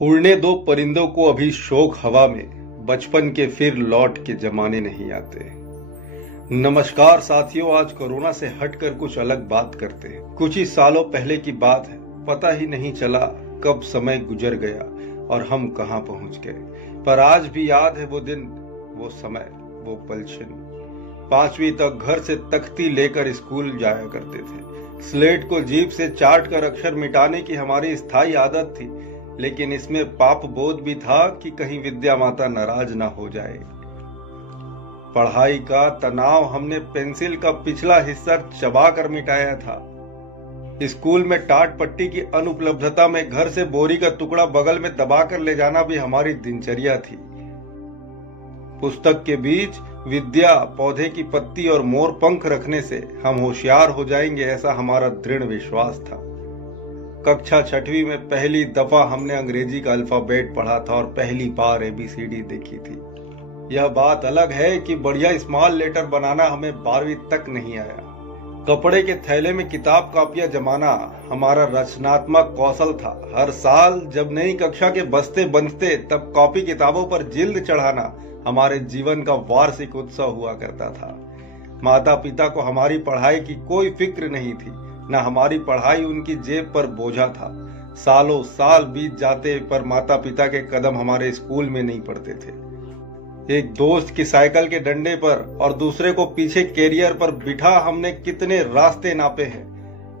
उड़ने दो परिंदों को अभी शौक हवा में, बचपन के फिर लौट के जमाने नहीं आते। नमस्कार साथियों, आज कोरोना से हटकर कुछ अलग बात करते हैं। कुछ ही सालों पहले की बात है, पता ही नहीं चला कब समय गुजर गया और हम कहां पहुंच गए। पर आज भी याद है वो दिन, वो समय, वो पलछिन। 5वीं तक घर से तख्ती लेकर स्कूल जाया करते थे। स्लेट को जीभ से चाट कर अक्षर मिटाने की हमारी स्थायी आदत थी, लेकिन इसमें पाप बोध भी था कि कहीं विद्या माता नाराज ना हो जाए। पढ़ाई का तनाव हमने पेंसिल का पिछला हिस्सा चबा कर मिटाया था। स्कूल में टाट पट्टी की अनुपलब्धता में घर से बोरी का टुकड़ा बगल में दबा कर ले जाना भी हमारी दिनचर्या थी। पुस्तक के बीच विद्या, पौधे की पत्ती और मोर पंख रखने से हम होशियार हो जाएंगे, ऐसा हमारा दृढ़ विश्वास था। कक्षा 6वीं में पहली दफा हमने अंग्रेजी का अल्फाबेट पढ़ा था और पहली बार ABCD देखी थी। यह बात अलग है कि बढ़िया स्मॉल लेटर बनाना हमें 12वीं तक नहीं आया। कपड़े के थैले में किताब कापियां जमाना हमारा रचनात्मक कौशल था। हर साल जब नई कक्षा के बस्ते बनते तब कॉपी किताबों पर जिल्द चढ़ाना हमारे जीवन का वार्षिक उत्सव हुआ करता था। माता पिता को हमारी पढ़ाई की कोई फिक्र नहीं थी, न हमारी पढ़ाई उनकी जेब पर बोझा था। सालों साल बीत जाते पर माता पिता के कदम हमारे स्कूल में नहीं पड़ते थे। एक दोस्त की साइकिल के डंडे पर और दूसरे को पीछे कैरियर पर बिठा हमने कितने रास्ते नापे हैं,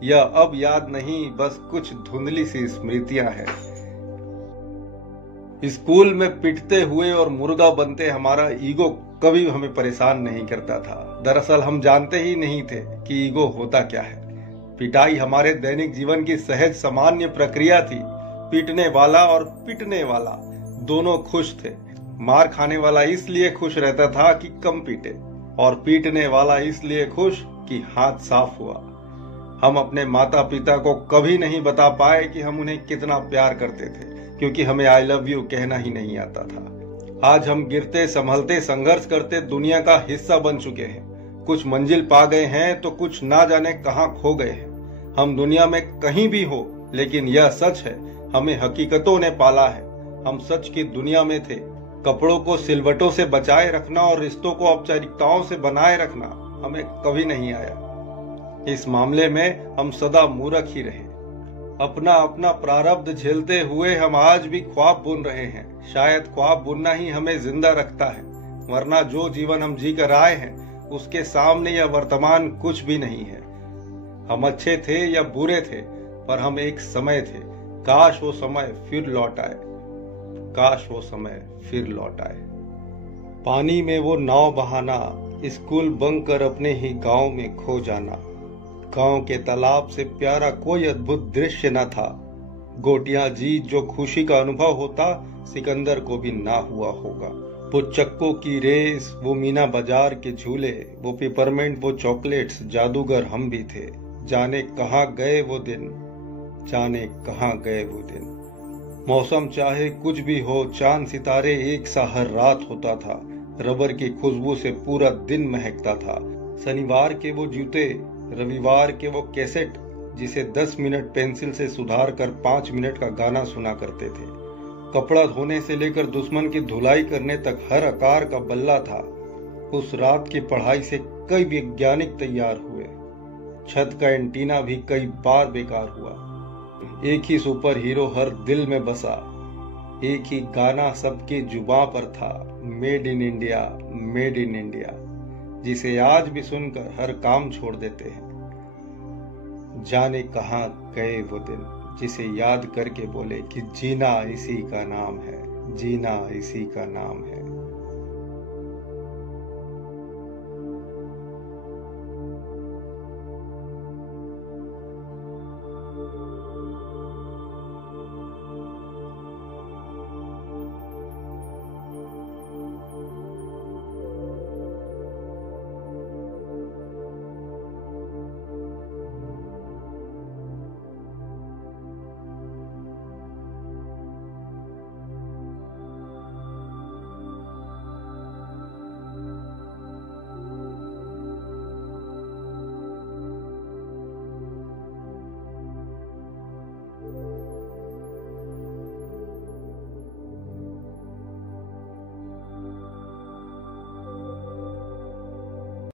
यह अब याद नहीं, बस कुछ धुंधली सी स्मृतियां हैं। स्कूल में पिटते हुए और मुर्गा बनते हमारा ईगो कभी हमें परेशान नहीं करता था। दरअसल हम जानते ही नहीं थे कि ईगो होता क्या है। पिटाई हमारे दैनिक जीवन की सहज सामान्य प्रक्रिया थी। पीटने वाला और पिटने वाला दोनों खुश थे। मार खाने वाला इसलिए खुश रहता था कि कम पीटे, और पीटने वाला इसलिए खुश कि हाथ साफ हुआ। हम अपने माता पिता को कभी नहीं बता पाए कि हम उन्हें कितना प्यार करते थे, क्योंकि हमें आई लव यू कहना ही नहीं आता था। आज हम गिरते संभलते संघर्ष करते दुनिया का हिस्सा बन चुके हैं। कुछ मंजिल पा गए हैं तो कुछ ना जाने कहां खो गए हैं। हम दुनिया में कहीं भी हो, लेकिन यह सच है, हमें हकीकतों ने पाला है। हम सच की दुनिया में थे। कपड़ों को सिलवटों से बचाए रखना और रिश्तों को औपचारिकताओं से बनाए रखना हमें कभी नहीं आया। इस मामले में हम सदा मूर्ख ही रहे। अपना अपना प्रारब्ध झेलते हुए हम आज भी ख्वाब बुन रहे हैं। शायद ख्वाब बुनना ही हमें जिंदा रखता है, वरना जो जीवन हम जी कर आए हैं उसके सामने यह वर्तमान कुछ भी नहीं है। हम अच्छे थे या बुरे थे, पर हम एक समय थे। काश वो समय फिर लौट आए, काश वो समय फिर लौट आए। पानी में वो नाव बहाना, स्कूल बंक कर अपने ही गांव में खो जाना। गांव के तालाब से प्यारा कोई अद्भुत दृश्य न था। गोटियां जीत जो खुशी का अनुभव होता, सिकंदर को भी ना हुआ होगा। वो चक्कों की रेस, वो मीना बाजार के झूले, वो पेपरमेंट, वो चॉकलेट्स, जादूगर हम भी थे। जाने कहां गए वो दिन, जाने कहां गए वो दिन। मौसम चाहे कुछ भी हो, चांद सितारे एक सा हर रात होता था। रबर की खुशबू से पूरा दिन महकता था। शनिवार के वो जूते, रविवार के वो कैसेट जिसे 10 मिनट पेंसिल से सुधार कर 5 मिनट का गाना सुना करते थे। कपड़ा धोने से लेकर दुश्मन की धुलाई करने तक हर आकार का बल्ला था। उस रात की पढ़ाई से कई वैज्ञानिक तैयार हुए। छत का एंटीना भी कई बार बेकार हुआ। एक ही सुपर हीरो हर दिल में बसा। एक ही गाना सबकी जुबां पर था, made in India, made in India, जिसे आज भी सुनकर हर काम छोड़ देते हैं। जाने कहां गए वो दिन, जिसे याद करके बोले कि जीना इसी का नाम है, जीना इसी का नाम है।